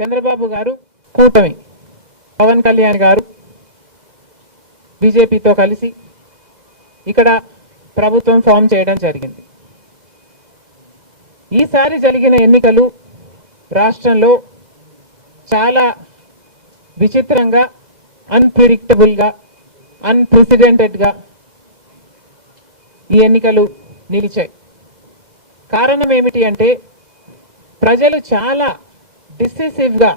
చంద్రబాబు గారు కూటమి. పవన్ కళ్యాణ్ గారు బీజేపీతో కలిసి ఇక్కడ ప్రభుత్వం ఫామ్ చేయడం జరిగింది. ఈసారి జరిగిన ఎన్నికలు రాష్ట్రంలో చాలా విచిత్రంగా అన్ప్రిడిక్టబుల్గా అన్ప్రెసిడెంటెడ్గా ఈ ఎన్నికలు నిలిచాయి. కారణం ఏమిటి అంటే ప్రజలు చాలా డిసిసివ్గా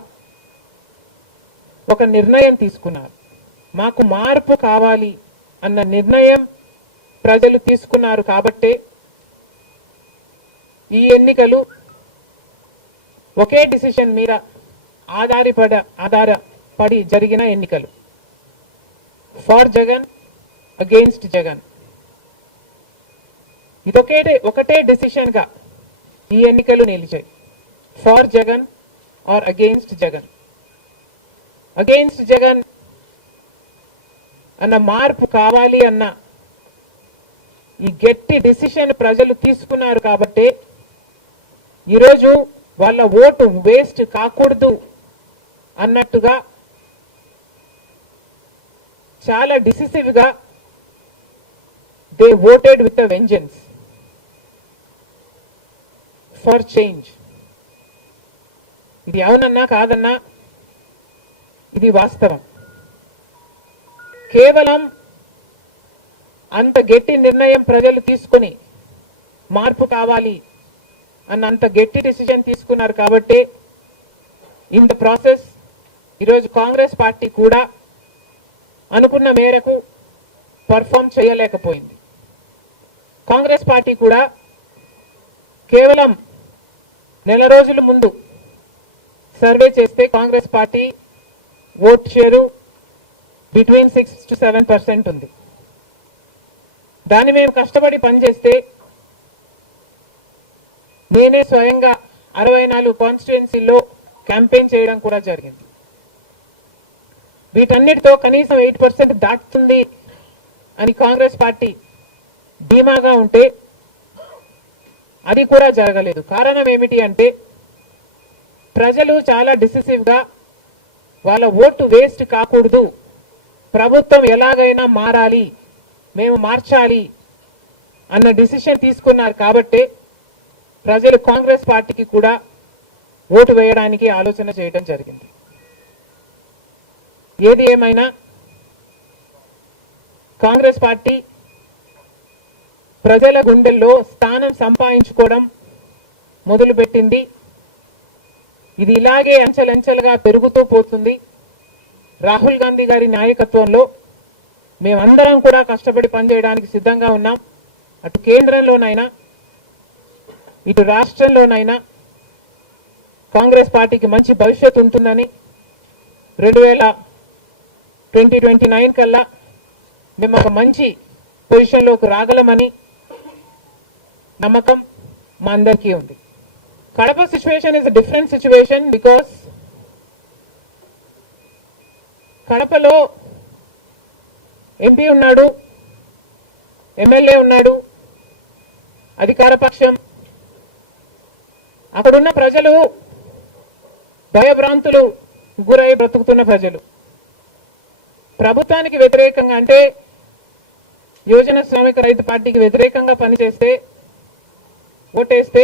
ఒక నిర్ణయం తీసుకున్నారు. మాకు మార్పు కావాలి అన్న నిర్ణయం ప్రజలు తీసుకున్నారు కాబట్టే ఈ ఎన్నికలు ఒకే డిసిషన్ మీద ఆధారపడ ఆధారపడి జరిగిన ఎన్నికలు. For Jagan against Jagan. ఇదొకే ఒకటే డెసిషన్గా ఈ ఎన్నికలు నిలిచాయి. For Jagan or against Jagan against Jagan అన్న మార్పు కావాలి అన్న ఈ గట్టి డెసిషన్ ప్రజలు తీసుకున్నారు కాబట్టి ఈరోజు వాళ్ళ ఓటు వేస్ట్ కాకూడదు అన్నట్టుగా చాలా డిసిసివ్గా they voted with the vengeance for change ఇది అవునన్నా కాదన్నా? ఇది వాస్తవం. కేవలం అంత గట్టి నిర్ణయం ప్రజలు తీసుకుని మార్పు కావాలి అన్న అంత గట్టి డిసిజన్ తీసుకున్నారు కాబట్టి ఇన్ ద ప్రాసెస్ ఈరోజు కాంగ్రెస్ పార్టీ కూడా అనుకున్న మేరకు పర్ఫామ్ చేయలేకపోయింది. కాంగ్రెస్ పార్టీ కూడా కేవలం నెల రోజుల ముందు సర్వే చేస్తే Congress party vote share between six to seven percent ఉంది. దాన్ని మేము కష్టపడి పనిచేస్తే నేనే స్వయంగా అరవై నాలుగు కాన్స్టిట్యుయెన్సీల్లో క్యాంపెయిన్ చేయడం కూడా జరిగింది. వీటన్నిటితో కనీసం ఎయిట్ పర్సెంట్ దాటుతుంది అని కాంగ్రెస్ పార్టీ ధీమాగా ఉంటే అది కూడా జరగలేదు. కారణం ఏమిటి అంటే ప్రజలు చాలా డిసిసివ్గా వాళ్ళ ఓటు వేస్ట్ కాకూడదు. ప్రభుత్వం ఎలాగైనా మారాలి మేము మార్చాలి అన్న డిసిషన్ తీసుకున్నారు కాబట్టే ప్రజలు కాంగ్రెస్ పార్టీకి కూడా ఓటు వేయడానికి ఆలోచన చేయడం జరిగింది. ఏది ఏమైనా కాంగ్రెస్ పార్టీ ప్రజల గుండెల్లో స్థానం సంపాదించుకోవడం మొదలుపెట్టింది. ఇది ఇలాగే అంచెలంచెలుగా పెరుగుతూ పోతుంది. రాహుల్ గాంధీ గారి నాయకత్వంలో మేమందరం కూడా కష్టపడి పనిచేయడానికి సిద్ధంగా ఉన్నాం. అటు కేంద్రంలోనైనా ఇటు రాష్ట్రంలోనైనా కాంగ్రెస్ పార్టీకి మంచి భవిష్యత్తు ఉంటుందని రెండు వేల ట్వంటీ ట్వంటీ నైన్ కల్లా మేము ఒక మంచి పొజిషన్లోకి రాగలమని నమ్మకం మా అందరికీ ఉంది. Kadapa situation is different situation because కడపలో ఎంపీ ఉన్నాడు ఎమ్మెల్యే ఉన్నాడు అధికార పక్షం. అక్కడున్న ప్రజలు భయభ్రాంతులు గురై బ్రతుకుతున్న ప్రజలు. ప్రభుత్వానికి వ్యతిరేకంగా అంటే యువజన శ్రామిక రైతు పార్టీకి వ్యతిరేకంగా పనిచేస్తే ఓటేస్తే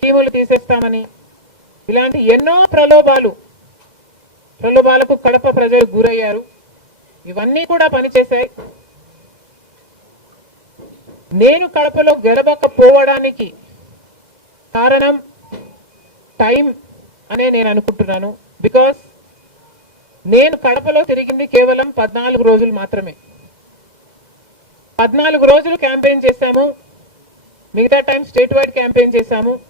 స్కీములు తీసేస్తామని. ఇలాంటి ఎన్నో ప్రలోభాలు ప్రలోభాలకు కడప ప్రజలు గురయ్యారు. ఇవన్నీ కూడా పనిచేశాయి. నేను కడపలో గెలవకపోవడానికి కారణం టైం అనే నేను అనుకుంటున్నాను. బికాస్ నేను కడపలో తిరిగింది కేవలం పద్నాలుగు రోజులు మాత్రమే. పద్నాలుగు రోజులు క్యాంపెయిన్ చేశాము. మిగతా టైం స్టేట్ వైడ్ క్యాంపెయిన్ చేశాము.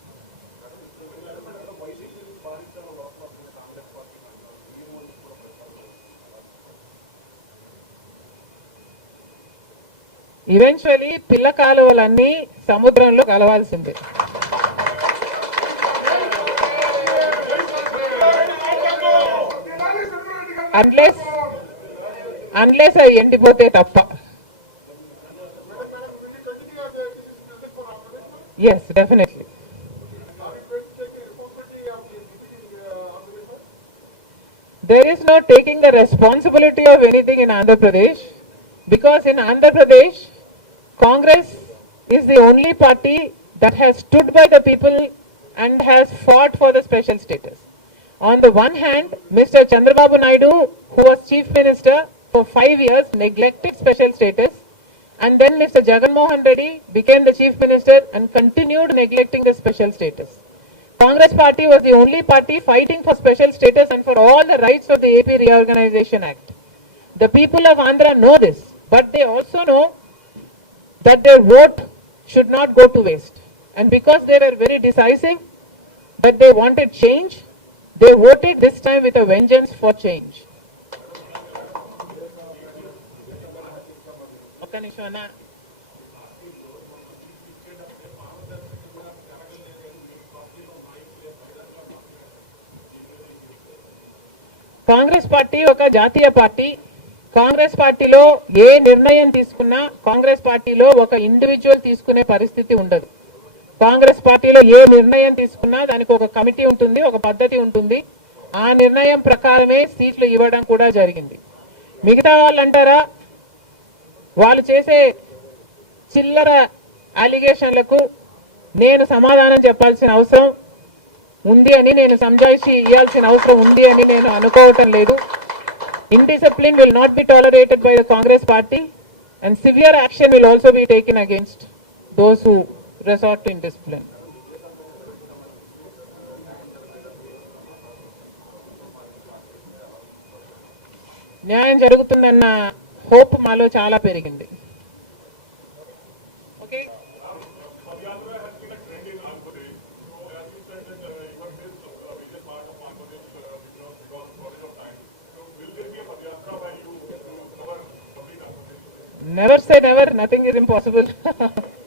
ఈవెన్చువలీ పిల్ల కాలువలన్నీ సముద్రంలో కలవాల్సిందే అన్లెస్ అన్లెస్ అవి ఎండిపోతే తప్ప yes definitely there is no taking the responsibility of anything in Andhra Pradesh. Because in Andhra Pradesh, Congress is the only party that has stood by the people and has fought for the special status. On the one hand, Mr. Chandrababu Naidu, who was chief minister for five years, neglected special status. And then Mr. Jagan Mohan Reddy became the chief minister and continued neglecting the special status. Congress party was the only party fighting for special status and for all the rights of the AP Reorganization Act. The people of Andhra know this, but they also know that their vote should not go to waste. And because they were very decisive, that they wanted change, they voted this time with a vengeance for change. ఒక్క నిమిషం అన్న. Congress party ఒక జాతీయ party Congress పార్టీలో ఏ నిర్ణయం తీసుకున్నా కాంగ్రెస్ పార్టీలో ఒక ఇండివిజువల్ తీసుకునే పరిస్థితి ఉండదు. కాంగ్రెస్ పార్టీలో ఏ నిర్ణయం తీసుకున్నా దానికి ఒక కమిటీ ఉంటుంది ఒక పద్ధతి ఉంటుంది. ఆ నిర్ణయం ప్రకారమే సీట్లు ఇవ్వడం కూడా జరిగింది. మిగతా వాళ్ళు అంటారా వాళ్ళు చేసే చిల్లర అలిగేషన్లకు నేను సమాధానం చెప్పాల్సిన అవసరం ఉంది అని నేను సంజాయిషి ఇవ్వాల్సిన అవసరం ఉంది అని నేను అనుకోవటం లేదు. Indiscipline will not be tolerated by the Congress party and severe action will also be taken against those who resort to indiscipline. న్యాయం జరుగుతుందన్న హోప్ మాలో చాలా పెరిగింది Never say never, nothing is impossible.